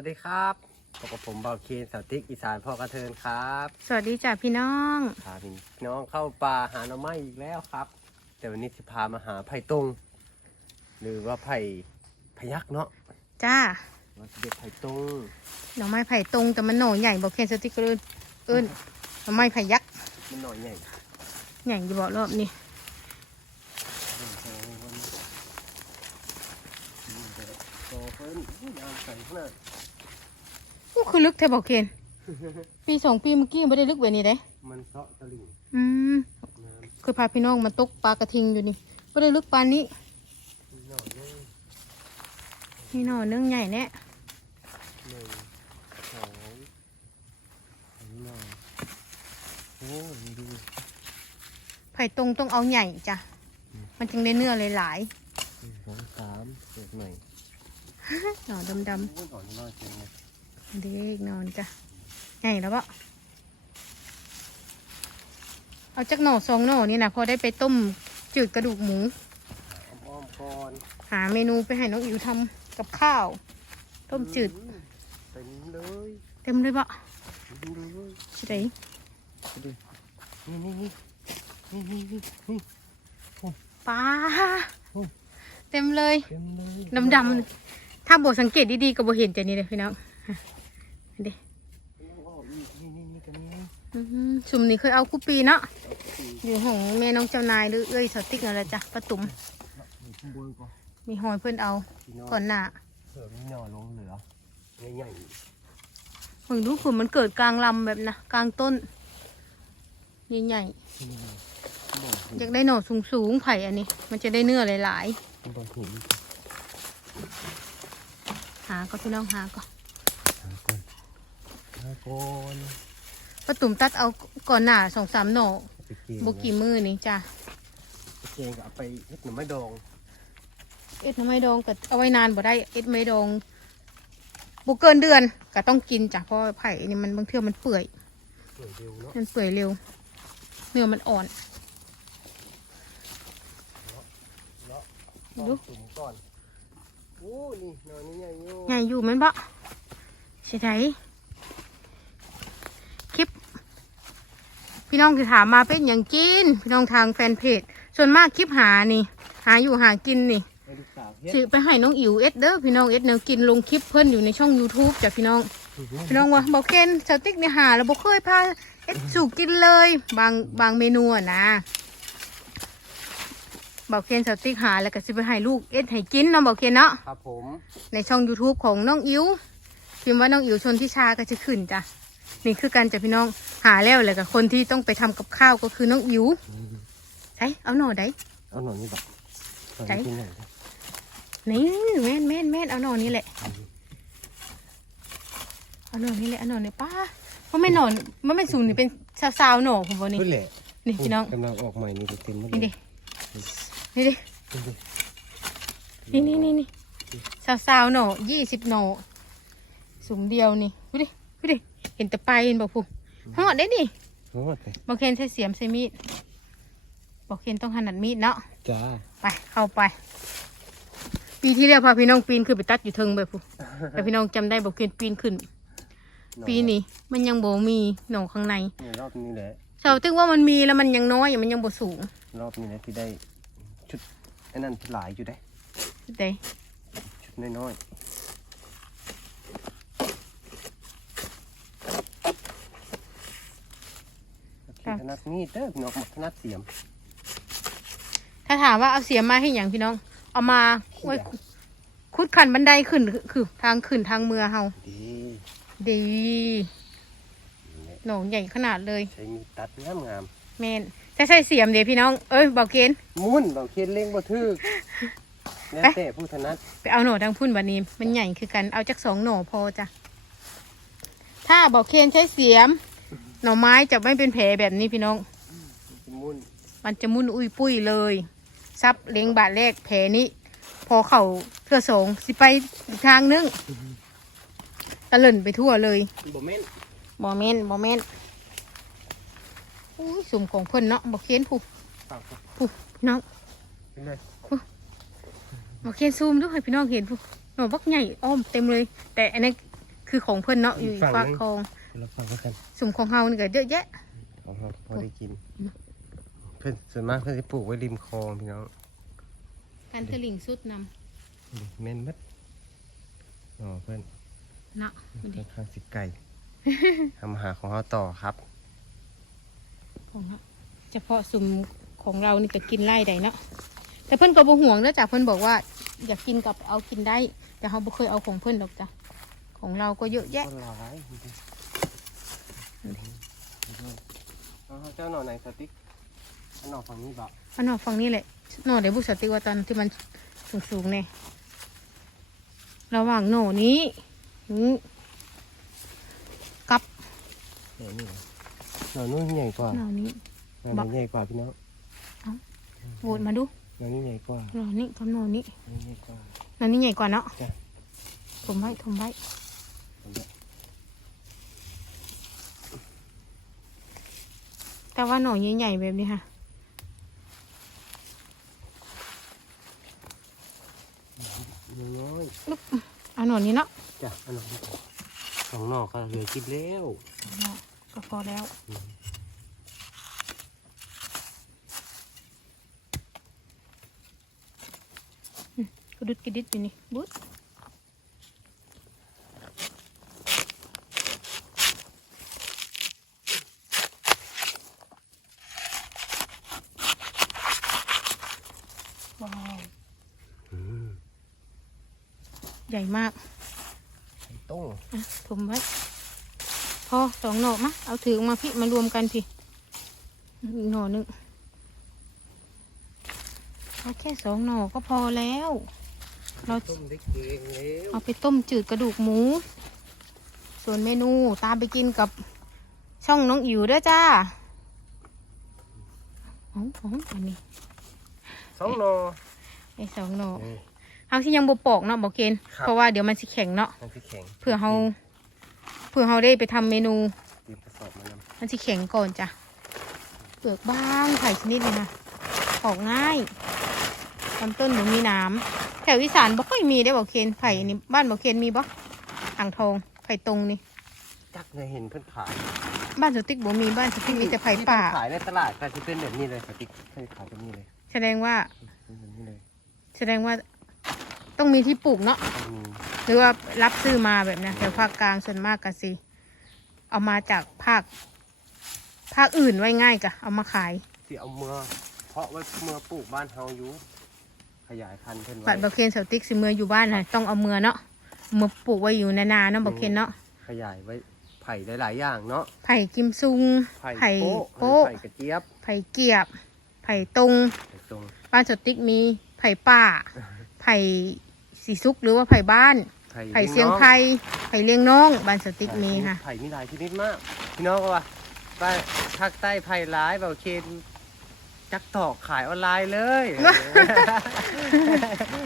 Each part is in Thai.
วัสดีครับพบกับผมเบาเคนสาวติ๊กอีสานพ่อกระเทินครับสวัสดีจ้ะพี่น้องพาพี่น้องเข้าป่าหาหน่อไม้อีกแล้วครับ แต่วันนี้จะพามาหาไผ่ตรง หรือว่าไผ่พยักเนาะจ้าว่าจะเรียกไผ่ตรงหน่อไม้ไผ่ตรงแต่มันหน่อใหญ่บอกเคนสติกเกอร์เอิ้นหน่อไม้ไผ่ยักษ์มันหน่อยใหญ่ใหญ่จะบอกรอบนี้โตเพิ่นน้ำใสขนาด อู้คือลึกแท้บอกเคนปีสองปีเมื่อกี้ไม่ได้ลึกแบบนี้เด้มันเซาะตะลิ่งอืมน้เคยพาพี่น้องมาตกปลากระทิงอยู่นี่ไม่ได้ลึกปานนี้ำหน่อยนึงนี่หน่อเนื่องใหญ่แน่หนึ่งสองหน่อยโอ้ยดูไผ่ตรงต้องเอาใหญ่จ้ะมันจึงได้เนื้อหลายหนึ่งสองสามเปิดหน่อยๆหน่อดำโอ้ เด็กนอนจ้ะใหญ่แล้วปะเอาจักหน่อสองหน่อนี่นะพอได้ไปต้มจืดกระดูกหมูอ้อมๆก่อนหาเมนูไปให้น้องอิ๋วทำกับข้าว ต้มจืด เต็มเลยเต็มเลยปะเต็มเลยใช่ไหมดูนี่นี่นี่นี่นี่นี่นี่ป้าโอ้เต็มเลย เต็มเลยดำดำๆถ้าบสังเกตดีๆก็บ่เห็นแต่นี่เลยพี่น้องฮะ เด็ชุมนี้เคยเอาคุปปีเนาะอยู่ของแม่น้องเจ้านายหรือเอ้ยสติ๊กนั่นแหละจ้ะป้าตุ๋มมีหอยเพื่อนเอาก่อนหน้าเสือมีหน่อลงเหลือใหญ่เพิ่งดูคือมันเกิดกลางลำแบบนะกลางต้นใหญ่ๆอยากได้หน่อสูงๆไผ่อันนี้ มันจะได้เนื้อหลายบ่อหินๆหาก็พี่น้องหาก็หาก่อน หาก่อนป้าตุ๋มตัดเอาก่อนหน้าสองสามหน่อไปเกงบกี่มือนี่จ้ะไปเกงก็เอาไปเฮ็ดหน่อไม้ดองเอ็ดไม่ดองก็เอาไว้นานบ่ได้เอ็ดไม่ดองบุเกินเดือนก็ต้องกินจ้ะเพราะไผ่นี่มันบางเทื่อมันเปื่อย สวยเร็วเนาะมันเปื่อยเร็ว เนื้อมันอ่อน เนาะดูตุ่มก่อนโอ้นี่หน่อนี่ใหญ่อยู่ใหญ่อยู่แมันบ่ใช่ไหมคลิป พี่น้องที่ถามมาเป็นอย่างกิน พี่น้องทางแฟนเพจ ส่วนมากคลิปหานี่ หาอยู่หากินนี่ให้ลูกสาวเฮ็ดสิไปให้น้องอิ๋วเอ็ดเด้อพี่น้องเอ็ดแนวกินลงคลิปเพิ่นอยู่ในช่อง YouTube จ้ะพี่น้อง พี่น้องว่าบอกเคนสติ๊กเนี่ยหาแล้วบอกเคยพาเอ็ดสู่กินเลย บางบางเมนูอะนะบอกเคนสติ๊กหาแล้วก็สิไปให้ลูกเอ็ดให้กินเนาะบอกเคนเนาะครับผมในช่อง YouTube ของน้องอิ๋วพิมพ์ว่าน้องอิ๋วชนทิชาก็จะขึ้นจ้ะ นี่คือการจะพี่น้องหาแล้วเลยกับคนที่ต้องไปทำกับข้าวก็คือน้องอิ๋วใช่เอาหน่อได้ เอาหน่อนี่แบบหน่อไหนนี่กินหน่อยนะนี่แม่นแม่นแม่นเอาหน่อนี่แหละ เอาหน่อนี่แหละเอาหน่อนี่ป้าเพราะไม่หน่อมันไม่สูงนี่เป็นสาวๆหน่อผมบอกนี่ เพื่อแหละนี่พี่น้อง กำลังออกใหม่นี่เต็มหมดนี่เลดิ ยนี่ดิ นี่นี่นี่นี่สาวๆหน่อยี่สิบหน่อสูงเดียวนี่ดูดิดูดิ เห็นแต่ไปลายเห็นบอกผู้หอดได้ดิโอ้ยบอกเคนใช้เสียมใช้มีดบอกเคนต้องถนัดมีดเนาะจ้าไปเข้าไป ปีที่แล้วพาพี่น้องปีนขึ้นไปตัดอยู่เทิงไปผู้แต่พี่น้องจำได้บอกเคนปีนขึ้น ปีนี้มันยังโบมีหน่อข้างในเนี่ยรอบนี้แหละเสาตึงว่ามันมีแล้วมันยังน้อยมันยังโบสูงรอบนี้แหละที่ได้ชุดไอ้นั่นหลายอยู่ได้เด้ชุดน้อยๆถ นัดมีดเด้อพี่น้องถนัดเสียมถ้าถามว่าเอาเสียมมาให้อย่างพี่น้อง เอามาไว้คุดขันบันไดขึ้นคือทางขึ้นทางเมือเฮาดีดีหนองใหญ่ขนาดเลย ใช้มีดตัดงามงามแม่นจะใช้เสียมเดี๋ยวพี่น้อง เอ้ยเบาเกณฑ์มุ่นเราเคียนเล่งบ่ทึกแล้วแต่ผู้ถนัดไปเอาหน่อทางพุ่นบันนี้ มันใหญ่คือกันเอาจักสองหน่อพอจ้ะถ้าเบาเคนใช้เสียม หน่อไม้จะไม่เป็นแผลแบบนี้พี่น้อง มุ่นมันจะมุ่นอุ้ยปุ้ยเลยซับเลี้ยงบาทแรกแผลนี้ พอเข่าเพื่อสองสิไปอีกทางนึงตะเลินไปทั่วเลยบ่แม่นบอเมนบอเมนอุ้ยสุ่มของเพิ่นเนาะบอกเคียนผู้ฝากครับผู้พี่น้องเป็นเลยบอกเคียนซูมด้วยให้พี่น้องเห็นผู้หน่อบักใหญ่อ้อมเต็มเลย แต่อันนี้คือของเพิ่นเนาะอยู่อีกฝั่ฝางกหนึ่ง คลองเราฟังกันสุ่มของเฮานี่ก็เยอะแยะของเราพอได้กิน เพื่อนส่วนมากเพื่อนจะปลูกไว้ริมคลองพี่น้องกันตะลิ่งสุดนำนี่แม่นมัดอ๋อเพื่อนเนาะมันดิค่อนข้างสิไก่ ทำอาหารของเราต่อครับ ของเนาะเฉพาะสุ่มของเรานี่ก็กินไล่ได้เนาะแต่เพิ่นก็บ่ห่วงเด้อจ้ะเพิ่นบอกว่า อยากกินกับเอากินได้ แต่เฮาบ่เคยเอาของเพิ่นดอกจ้ะของเราก็เยอะแยะก็หลายจริงๆ เอาเจ้าหน่อไหนสติ๊กเอาหน่อฝั่งนี้บ่อันนอกฝั่งนี้แหละหน่อเดี๋ยวบุษติว่าตอนที่มันสูงๆเนี่ยระหว่างโหน่นี้นี้กับหน่อนี่เหรอหน่อนู้นใหญ่กว่าหน่อนี้หน่อนี้ใหญ่กว่าพี่น้องโหวตมาดูหน่อนี้ใหญ่กว่าหน่อนี้กับหน่อนี้หน่อนี้ใหญ่กว่าหน่อนี้ใหญ่กว่าเนาะจ้ะถมไว้ถมไว้ เอาเนี่ย แต่ว่าหน่อใหญ่ๆแบบนี้ค่ะ น้อยเอาหน่อนี้เนาะๆจ้ะเอาหน่อนี้ก่อนสองหน่อก็เหลือกินแล้วหน่อก็พอแล้วอืมกระดุดกระดิดอยู่นี่บุ๊ดว้าว อืม ใหญ่มากไข่ต้มอะถมไว้ พอสองหน่อมะเอาถือออกมาพี่มารวมกันพี่อีกหน่อหนึ่งเอาแค่สองหน่อก็พอแล้ว เราต้มได้เก่งแล้วเอาไปต้มจืดกระดูกหมู ส่วนเมนูตามไปกินกับช่องน้องอิ๋วด้วยจ้าเอ๋ออันนี้สองหน่อไอ้สองหน่อ เอ้ยเอาที่ยังบปอกเนาะบอกเกณฑ์ครับ เพราะว่าเดี๋ยวมันสิแข็งเนาะนั่นคือแข็งเพื่อเฮาเพื่อเฮาได้ไปทำเมนู เตรียมกระสอบมานำมันจะแข็งก่อนจ้ะเปลือกบางไผ่ชนิดเลยนะปอกง่ายลำต้นหนูมีหน้ำแถวอีสานบ่ค่อยมีได้บอกเคนไผ่อันนี้บ้านบอกเคนมีบ่อ่างทองไผ่ตรงนี่จักเลยเห็นเพื่อนขายบ้านสติ๊กบ่มีบ้านสติ๊กมีแต่ไผ่ป่า ที่เพิ่นขายในตลาดก็จะเป็นแบบนี้เลยสติ๊กเพื่อนขายแบบนี้เลยแสดงว่าเป็นแบบนี้เลยแสดงว่า ต้องมีที่ปลูกเนาะต้องมีหรือว่ารับซื้อมาแบบนะแถวภาคกลางส่วนมากก็สิเอามาจากภาค ภาคอื่นไว้ง่ายกะเอามาขายที่เอาเมื่อเพราะว่าเมื่อปลูกบ้านเฮาอยู่ขยายพันธุ์เพิ่นบัไว้ดบอเคนเสาติ๊กสิเมืออยู่บ้านน่ะต้องเอาเมือเนาะเมือปลูกไว้อยู่นาๆเนาะบอเคนเนาะขยายไว้ไผ่หลายๆอย่างเนาะไผ่กิมซุง ไผ่ไผ่โป๊ะโป๊ะ ไผ่กระเจี๊ยบไผ่เกียบ ไผ่ตรง ไผ่ตรง บ้านสติ๊กมีไผ่ป่า ไผ่ สีซุกหรือว่าไผ่บ้าน ไผ่เสียงไผ่ไผ่เลี้ยงน้องบ้านสติ๊กมีค่ะ ไผ่มีหลายชนิดมาก พี่น้องก็ว่าบ้านภาคใต้ไผ่ร้ายเบาเคนจักตอกขายออนไลน์เลย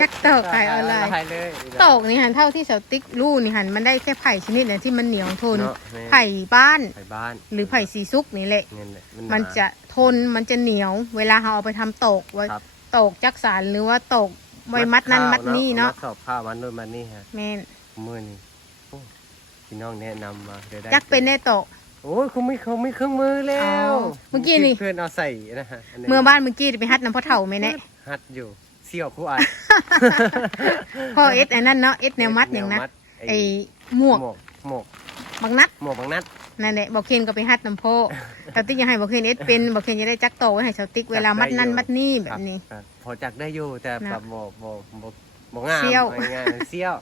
จักตอกขายออนไลน์เลยตอกนี่หันเท่าที่เสาติ๊กรู้นี่หันมันได้แค่ไผ่ชนิดเนี่ยที่มันเหนียวทนเนาะแม่ไผ่บ้านไผ่บ้าน หรือไผ่สีซุกนี่แหละเงินแหละหามันจะทนมันจะเหนียว เวลาเราเอาไปทำตอกไว้ครับตอกจักสารหรือว่าตอก ไว้มัดนั่นข้าวมัดนี่เนาะมัดสอบข้าวมันนู่นมันนี่ฮะแม่นมื่อนี้โอ้พี่น้องแนะนำมาเดี๋ยวได้จักเป็นแน่ตอกโอ้ยเขาไม่เขาไม่เครื่องมือแล้วอ๋อเมื่อกี้นี่เพื่อนเอาใส่นะฮะนนี้เมื่อบ้านเมื่อกี้ไปฮัดน้ำพ่อเฒ่าไหมเนี่ยฮัดอยู่เสี่ยวคู่อันพ่อเอสอันนั้นเนาะเอสแนวมัดอย่างนะแวมัดไอ้หมวกหมวก หมวกบางนัดหมวกบางนัดนั่นแหละบอกเคนก็ไปฮัดน้ำพ่อเสาติ๊กอยังให้บอกเคนเอสเป็นบอกเคนจะได้จักตอกไว้ให้เสาติ๊กเวลามัดนั่นมัดนี่แบบนี้ ครับพอจักได้อยู่แต่นะแบบโบโบโบโบงามเสี่ยว อาง่ายๆมันเซี่ยว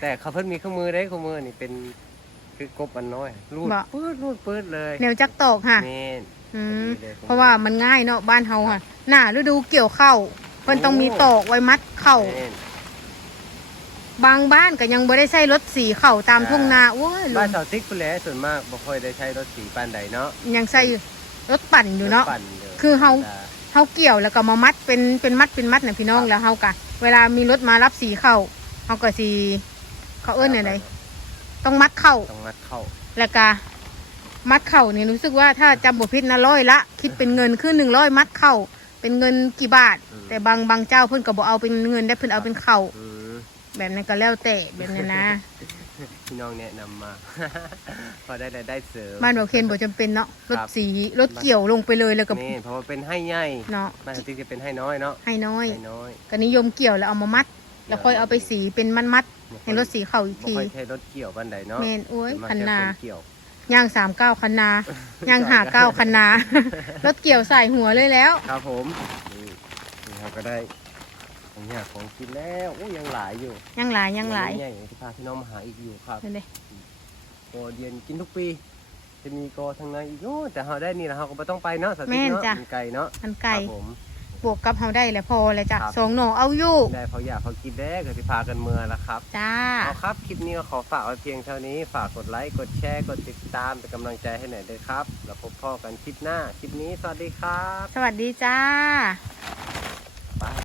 แต่เขาเพิ่นมีเครื่องมือได้เครื่องมือนี่เป็นคือกบอันน้อยรูดบ่ปื้ดรูดปื้ดเลยแนวจักตอกค่ะเมนอืมพอดีเลย เพราะว่ามันง่ายเนาะบ้านเฮาค่ะ หน้าฤดูเกี่ยวข้าวเพิ่นต้องมีตอกไว้มัดเข้าวเมน บางบ้านก็ยังบ่ได้ใช้รถสีเข่าตามอ่าทุ่งนาโอ้ยลบ้านมเสาติ๊กพุ่นแหล้วส่วนมากบ่ค่อยได้ใช้รถสีปานใดเนาะยังใช้รถปั่นอยู่เนาะ รถปั่ลยคือเฮาธรรมดเฮาเกี่ยวแล้วก็มามัดเป็นเป็นมัดเป็นมัดน่ะพี่น้องแล้วเฮากะเวลามีรถมารับสีเข้าเฮาก็สิเขาเอิ้นอะไรต้องมัดเข้าต้องมัดเข้าแล้วก็มัดเข้านี่รู้สึกว่าถ้าจำบ่ผิดนะร้อยละ คิดเป็นเงินคือ100มัดเข้าเป็นเงินกี่บาท แต่บางบางเจ้าเพิ่นก็บ่เอาเป็นเงินได้เพิ่นเอาเป็นเข้า อืม แบบนั้นก็แล้วแต่แบบนั้นนะ พี่น้องแนะนำมา พอได้รายได้เสริมบ้านบ่เคนบ่จำเป็นเนาะรถครับ สีรถเกี่ยวลงไปเลยแล้วก็นี่เพราะว่าเป็นให้ใหญ่เนาะบ้านติ๊กจะเป็นให้น้อยเนาะให้น้อยให้น้อยก็นิยมเกี่ยวแล้วเอามามัด แล้วค่อยเอาไปสีเป็นมัดมัดๆให้รถสีเข้าอีกบ่ทีค่อยใช้รถเกี่ยวบ้านใดเนาะแมนโอ้ยส่วมกคันจะนาเป็เกี่ยว ย่างสามเก้าคันนาย่างหาเก้าคันนา รถเกี่ยวใส่หัวเลยแล้ว ครับผมนี่นี่เราก็ได้ ของอยากของกินแล้วโอ้ยังหลายอยู่ยังหลายยังหลายใหญ่ที่พาพี่น้องมาหาอีกอยู่ครับนั่นเลยโกเดียนกินทุกปี จะมีโกทางในอีกโอ้แต่เราได้นี่แล้วเราก็ไม่ต้องไปเนาะสติ๊กเนาะมันไกลเนาะมันไก่ครับผมบวกกับเฮาได้แล้วพอเลยจ้ะครับสองหน่อเอาอยู่ ได้เขาอยากเขากินได้ก็ที่พากันเมือแล้วครับ จ้า เอาครับ คลิปนี้ก็ขอฝากไว้เพียงเท่านี้ ฝากกดไลค์ กดแชร์ กดติดตามเป็นกำลังใจให้หน่อยด้วยครับ แล้วพบพ่อกันคลิปหน้า คลิปนี้สวัสดีครับ สวัสดีจ้า